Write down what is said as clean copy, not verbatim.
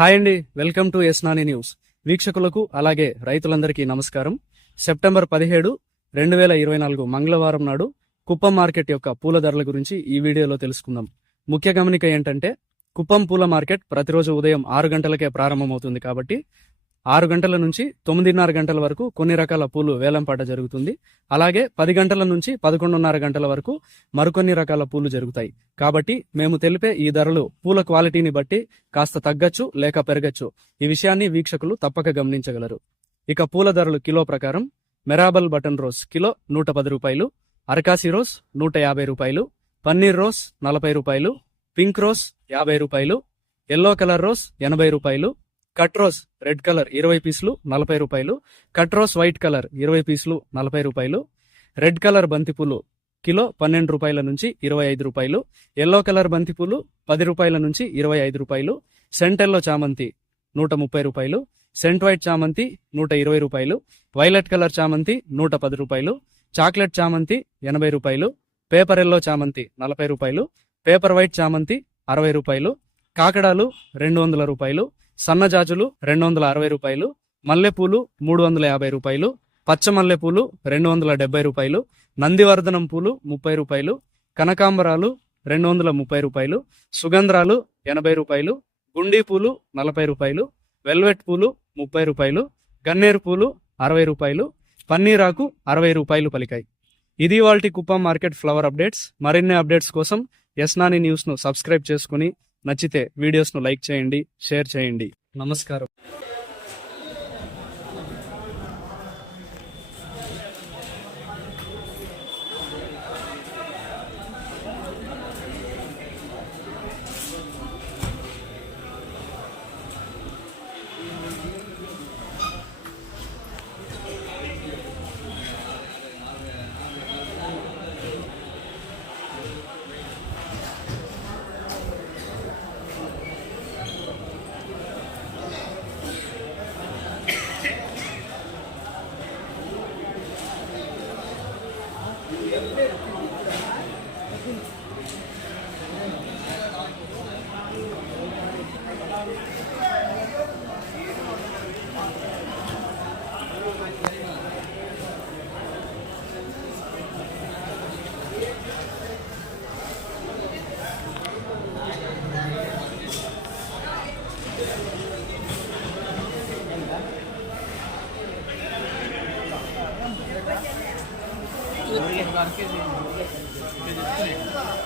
Hi అండి, welcome to Nani news. వీక్షకులకు అలాగే రైతులందరికీ నమస్కారం. సెప్టెంబర్ 17, 2024 మంగళవారం నాడు కుప్పం మార్కెట్ యొక్క పూల ధరల గురించి ఈ వీడియోలో తెలుసుకుందాం. ముఖ్య గమనిక ఏంటంటే, కుప్పం పూల మార్కెట్ ప్రతిరోజు ఉదయం 6 గంటలకే ప్రారంభమవుతుంది కాబట్టి 6 గంటల నుంచి 9:30 గంటల వరకు కొన్ని రకాల పూలు వేలంపాట జరుగుతుంది. అలాగే 10 గంటల నుంచి 11:30 గంటల వరకు మరికొన్ని రకాల పూలు జరుగుతాయి. కాబట్టి మేము తెలిపే ఈ ధరలు పూల క్వాలిటీని బట్టి కాస్త తగ్గచ్చు లేక పెరగచ్చు. ఈ విషయాన్ని వీక్షకులు తప్పక గమనించగలరు. ఇక పూల ధరలు కిలో ప్రకారం: మెరాబల్ బటన్ రోజ్ కిలో 110 రూపాయలు, అరకాసి రోజ్ 150 రూపాయలు, పన్నీర్ రోజ్ 40 రూపాయలు, పింక్ రోజ్ 50 రూపాయలు, ఎల్లో కలర్ రోజ్ 80 రూపాయలు, కట్ రోజ్ రెడ్ కలర్ 20 పీసులు 40 రూపాయలు, కట్ రోజ్ వైట్ కలర్ 20 పీసులు 40 రూపాయలు, రెడ్ కలర్ బంతిపూలు కిలో 12 రూపాయల నుంచి 25 రూపాయలు, ఎల్లో కలర్ బంతిపూలు 10 రూపాయల నుంచి 25 రూపాయలు, సెంట్ ఎల్లో చామంతి 130 రూపాయలు, సెంట్ వైట్ చామంతి 120 రూపాయలు, వైలెట్ కలర్ చామంతి 110 రూపాయలు, చాక్లెట్ చామంతి 80 రూపాయలు, పేపర్ ఎల్లో చామంతి 40 రూపాయలు, పేపర్ వైట్ చామంతి 60 రూపాయలు, కాకడాలు 200 రూపాయలు, సన్నజాజులు 260 రూపాయలు, మల్లెపూలు 350 రూపాయలు, పచ్చ మల్లెపూలు 270 రూపాయలు, నందివర్ధనం పూలు 30 రూపాయలు, కనకాంబరాలు 230 రూపాయలు, సుగంధ్రాలు 80 రూపాయలు, గుండీ పూలు 40 రూపాయలు, వెల్వెట్ పూలు 30 రూపాయలు, గన్నేరు పూలు 60 రూపాయలు, పన్నీరాకు 60 రూపాయలు పలికాయి. ఇది ఇవాల్టి కుప్పం మార్కెట్ ఫ్లవర్ అప్డేట్స్. మరిన్ని అప్డేట్స్ కోసం నాని న్యూస్ ను సబ్స్క్రైబ్ చేసుకుని నచ్చితే వీడియోస్ ను లైక్ చేయండి, షేర్ చేయండి. నమస్కారం. Gracias.